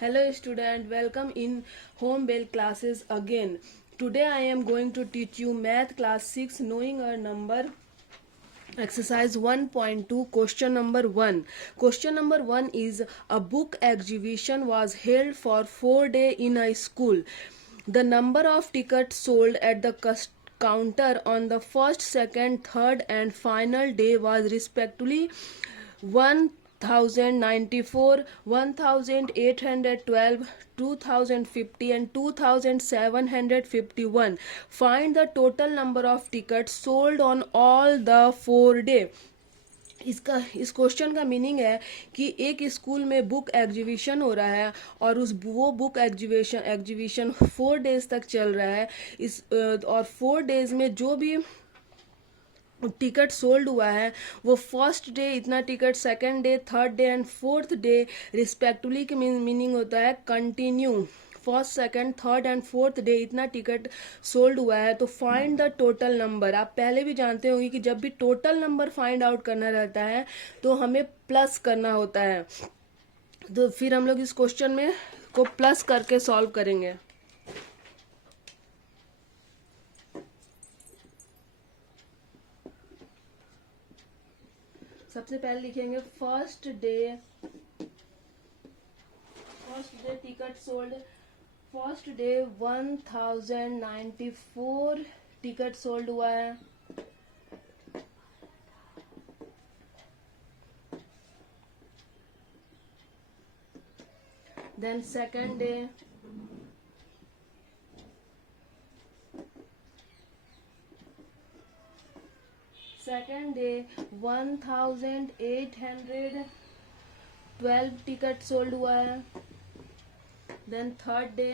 Hello student, welcome in home bell classes again. Today I am going to teach you math class 6 knowing a number exercise 1.2 question number 1. Question number 1 is a book exhibition was held for 4 days in a school. The number of tickets sold at the counter on the first, second, third and final day was respectively 1094, 1812, 2050 and 2751. Find the total number of tickets sold on all the 4 days. इस question का meaning है कि एक school में book exhibition हो रहा है और वो बुक एग्जीबिशन 4 डेज तक चल रहा है। और 4 डेज में जो भी टिकट सोल्ड हुआ है वो फर्स्ट डे इतना ticket, second day, third day and fourth day respectively के मीनिंग होता है continue. First, second, third and fourth day इतना टिकट सोल्ड हुआ है। तो फाइंड द टोटल नंबर। आप पहले भी जानते होंगे कि जब भी टोटल नंबर फाइंड आउट करना रहता है तो हमें प्लस करना होता है। तो फिर हम लोग इस क्वेश्चन में को प्लस करके सॉल्व करेंगे। सबसे पहले लिखेंगे first day ticket sold. First day 1094 ticket sold हुआ है। Then second day second day 1812 ticket sold हुआ है। Then third day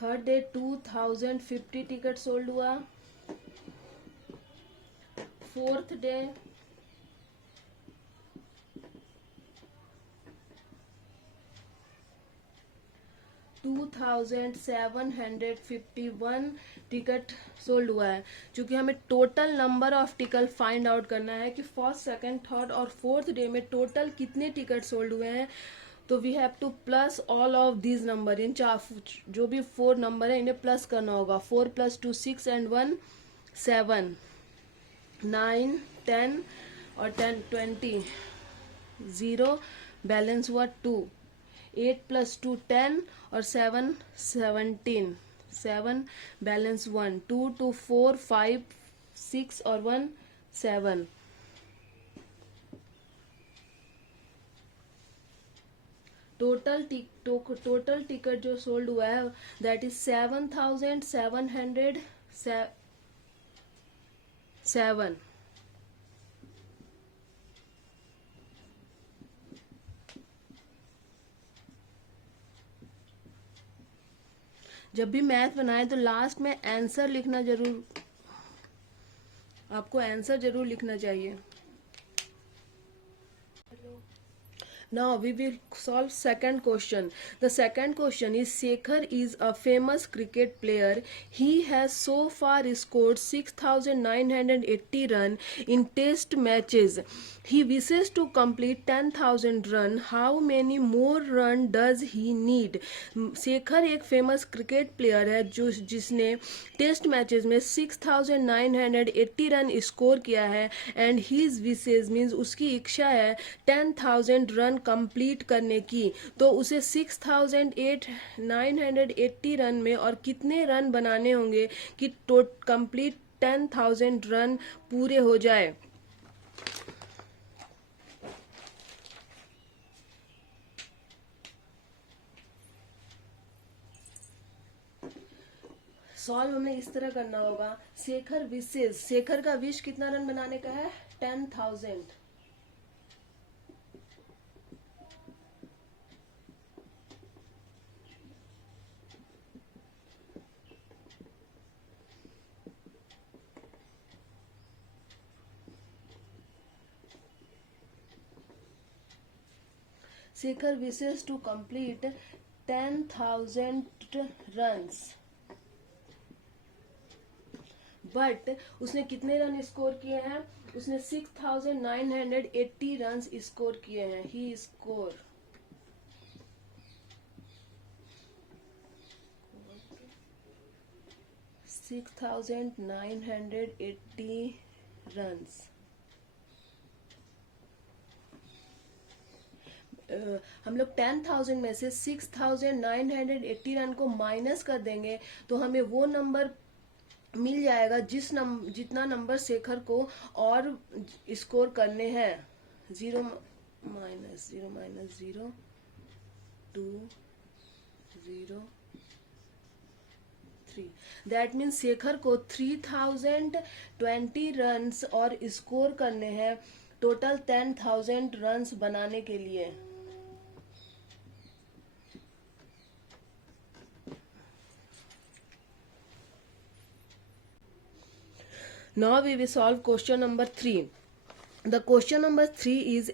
third day 2050 ticket sold हुआ। फोर्थ डे 2751 टिकट सोल्ड हुआ है। क्योंकि हमें total number of ticket find out करना है कि फर्स्ट, सेकंड, थर्ड और फोर्थ डे में टोटल कितने टिकट सोल्ड हुए हैं। तो we have to plus all of these number. इन जो भी 4 नंबर है इन्हें प्लस करना होगा। 4 + 2 6 एंड 1 7, 9 10 और 10 20, 0 बैलेंस हुआ 2, 8 + 2 10 और 7 17, 7 बैलेंस 1, 2 2 4 5 6 और 1 7। टोटल टिकट जो सोल्ड हुआ है दैट इज 7707। जब भी मैथ बनाए तो लास्ट में आंसर लिखना जरूर, आपको आंसर जरूर लिखना चाहिए। Now we will solve second question. The second question is Shekhar is a famous cricket player. He has so far scored 6,980 runs in test matches. He wishes to complete 10,000 runs. How many more runs does he need? Shekhar एक famous cricket player है जिसने test matches में 6,980 run score किया है and his wishes means उसकी इच्छा है 10,000 run complete करने की। तो उसे 6,980 रन में और कितने रन बनाने होंगे कि कंप्लीट 10,000 रन पूरे हो जाए। सॉल्व हमें इस तरह करना होगा। शेखर का विश कितना रन बनाने का है? 10,000। शेखर विशेष टू कंप्लीट 10,000 रन्स, बट उसने कितने रन स्कोर किए हैं? उसने 6980 रन स्कोर किए हैं। ही स्कोर 6980 रन्स। हम लोग 10,000 में से 6980 रन को माइनस कर देंगे तो हमें वो नंबर मिल जाएगा जितना नंबर शेखर को और स्कोर करने हैं। 0 minus 0 minus 0 2 0 3। That means Shekhar को 3020 रन्स और स्कोर करने हैं टोटल 10,000 रन्स बनाने के लिए। Now we will solve question number 3. The question number 3 is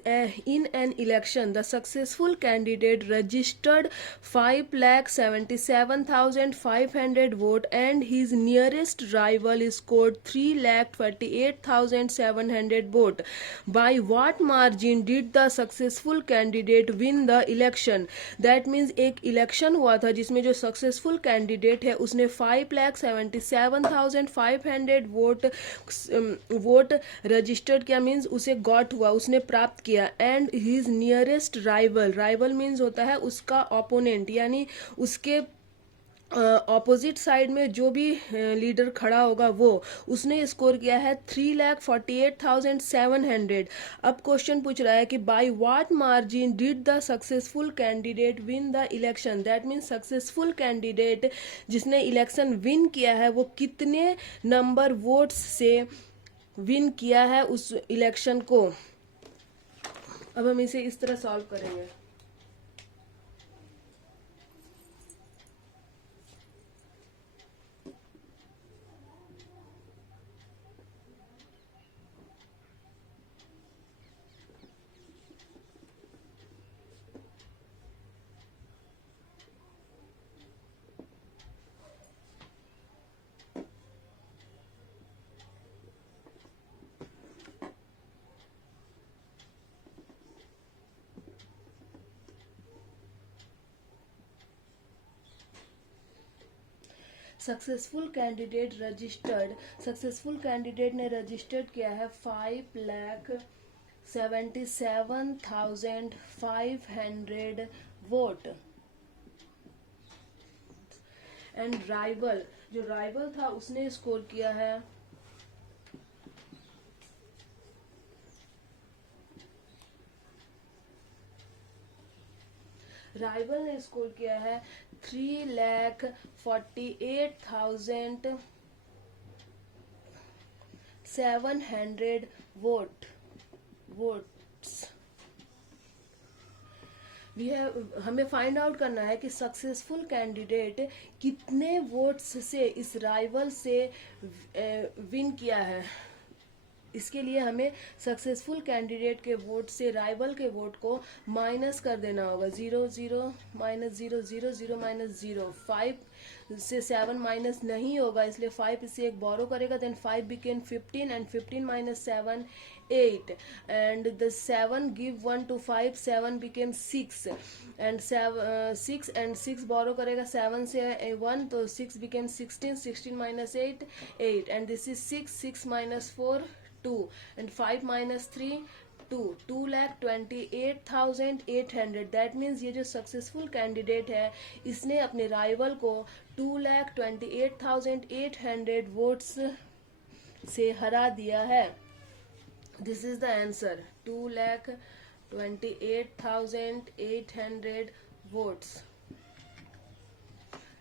in an election the successful candidate registered 5,77,500 vote and his nearest rival scored 3,48,700 vote. By what margin did the successful candidate win the election? That means एक election हुआ था जिसमें जो successful candidate है उसने 5,77,500 vote registered किया, means उसे got हुआ, उसने प्राप्त किया। And his nearest rival means होता है उसका ओपोनेंट, यानी उसके ऑपोजिट साइड में जो भी लीडर खड़ा होगा वो, उसने स्कोर किया है 3,48,700। अब क्वेश्चन पूछ रहा है कि by what margin did the successful candidate win the election. That means successful candidate जिसने इलेक्शन विन किया है वो कितने नंबर वोट्स से विन किया है उस इलेक्शन को। अब हम इसे इस तरह सॉल्व करेंगे। सक्सेसफुल कैंडिडेट ने रजिस्टर्ड किया है 5,77,500 वोट। एंड जो राइवल था उसने स्कोर किया है राइवल ने स्कोर किया है 3,48,700 वोट्स। हमें फाइंड आउट करना है कि सक्सेसफुल कैंडिडेट कितने वोट्स से इस राइवल से विन किया है। इसके लिए हमें सक्सेसफुल कैंडिडेट के वोट से राइवल के वोट को माइनस कर देना होगा। 0 0 माइनस 0 0 0 माइनस 0। 5 से 7 माइनस नहीं होगा, इसलिए 5 इससे एक बोरो करेगा, then 5 became 15 and 15 minus 7 8 and the 7 give 1 to 5, 7 became 6 and 6 and 6 बोरो करेगा 7 से 1 तो 6 became 16, 16 minus 8 8 and this is 6 minus 4 2 and 5 minus 3 2 2,28,800। That means ये जो सक्सेसफुल कैंडिडेट है इसने अपने राइवल को 2,28,800 वोट्स से हरा दिया है। This is the answer 2,28,800 votes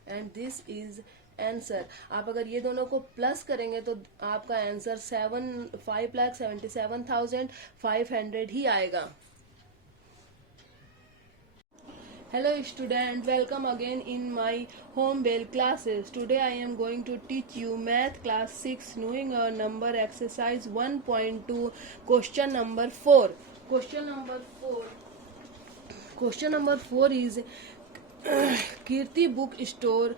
and this is answer. आप अगर ये दोनों को प्लस करेंगे तो आपका आंसर 5,77,500 ही आएगा। Hello student, welcome again in my home bell classes. Today I am going to teach you math class 6 knowing a number exercise 1.2 question number 4. Question number 4 is Kirti book store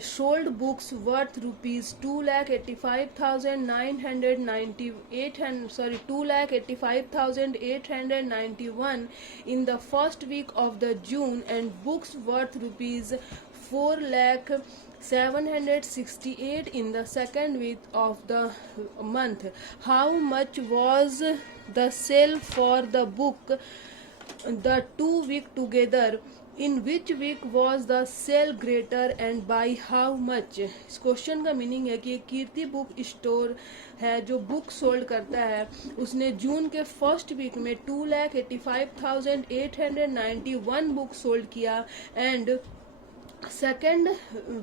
sold books worth rupees 2,85,891 in the first week of the June, and books worth rupees 4,768 in the second week of the month. How much was the sale for the book the 2 week together? In which week was the sale greater and by how much? इस question का meaning है कि कीर्ति book store है जो book sold करता है, उसने जून के फर्स्ट वीक में 2,85,891 बुक सोल्ड किया एंड सेकेंड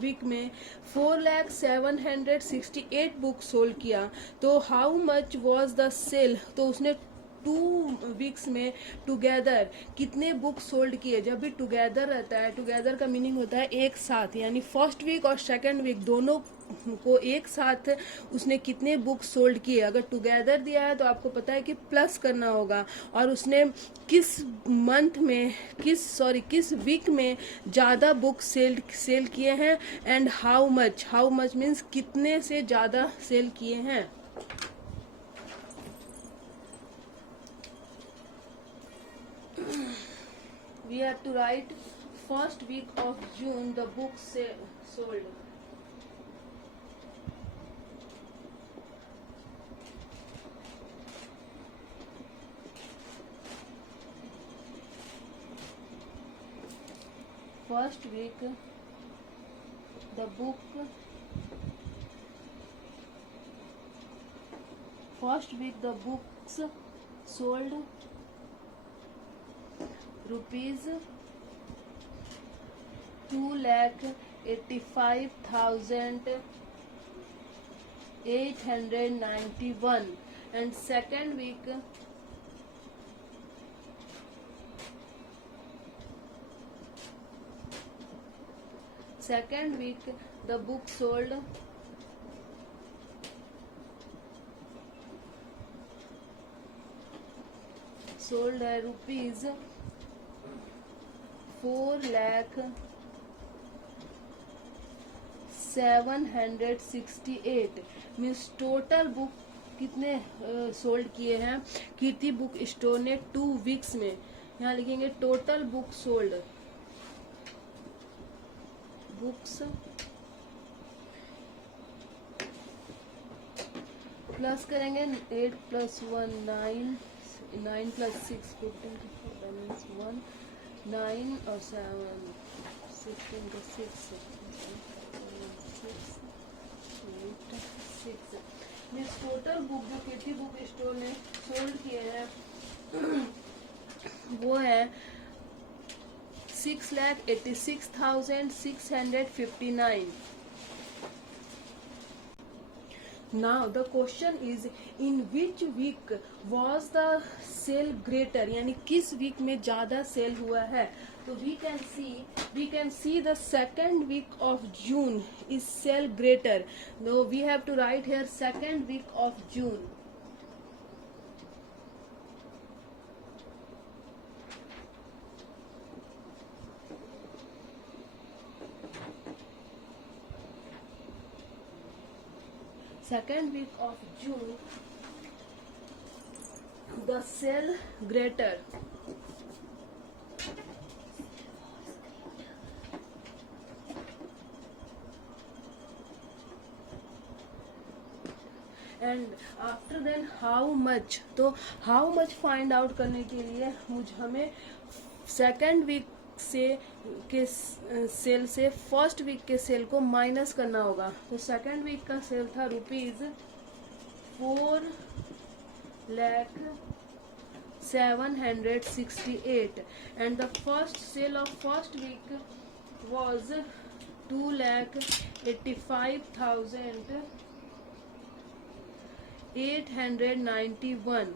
वीक में 4,768 बुक सोल्ड किया. तो how much was the sale, तो उसने 2 वीक्स में टुगेदर कितने बुक सोल्ड किए. जब भी टुगेदर रहता है, टुगेदर का मीनिंग होता है एक साथ, यानी फर्स्ट वीक और सेकेंड वीक दोनों को एक साथ उसने कितने बुक सोल्ड किए. अगर टुगेदर दिया है तो आपको पता है कि प्लस करना होगा, और उसने किस मंथ में किस वीक में ज़्यादा बुक सेल किए हैं एंड हाउ मच मीन्स कितने से ज़्यादा सेल किए हैं. We have to write first week of June the books sold. First week the books sold rupees 2,85,891 and second week the book sold rupees 4,768 means total book कितने sold किए हैं कीर्ति book store ने 2 weeks में. यहाँ लिखेंगे total book sold, books plus करेंगे 8 + 1 9 9 + 6 15 1 9 और 7 16 का 6 मीन्स टोटल बुक जो कीर्ति बुक स्टोर ने सोल्ड किए हैं वो है 6,86,659. Now the question is in which week was the sale greater, यानी किस वीक में ज्यादा सेल हुआ है. तो we can see the second week of June is sale greater. No, we have to write here second week of June. Second week of June the sale greater. And after then how much. तो how much find out करने के लिए हमें second week के sale से first week के sale को minus करना होगा. तो सेकेंड वीक का सेल था rupees 4,768 and the first sale of first week was 2,85,891.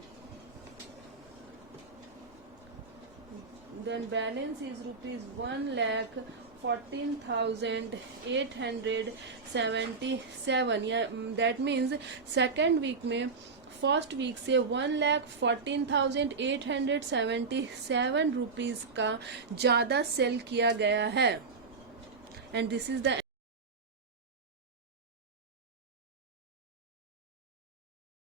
Then balance is rupees 1,14,877. Yeah, that means second week में फर्स्ट वीक से 1,14,877 रुपीज का ज़्यादा सेल किया गया है. And this is the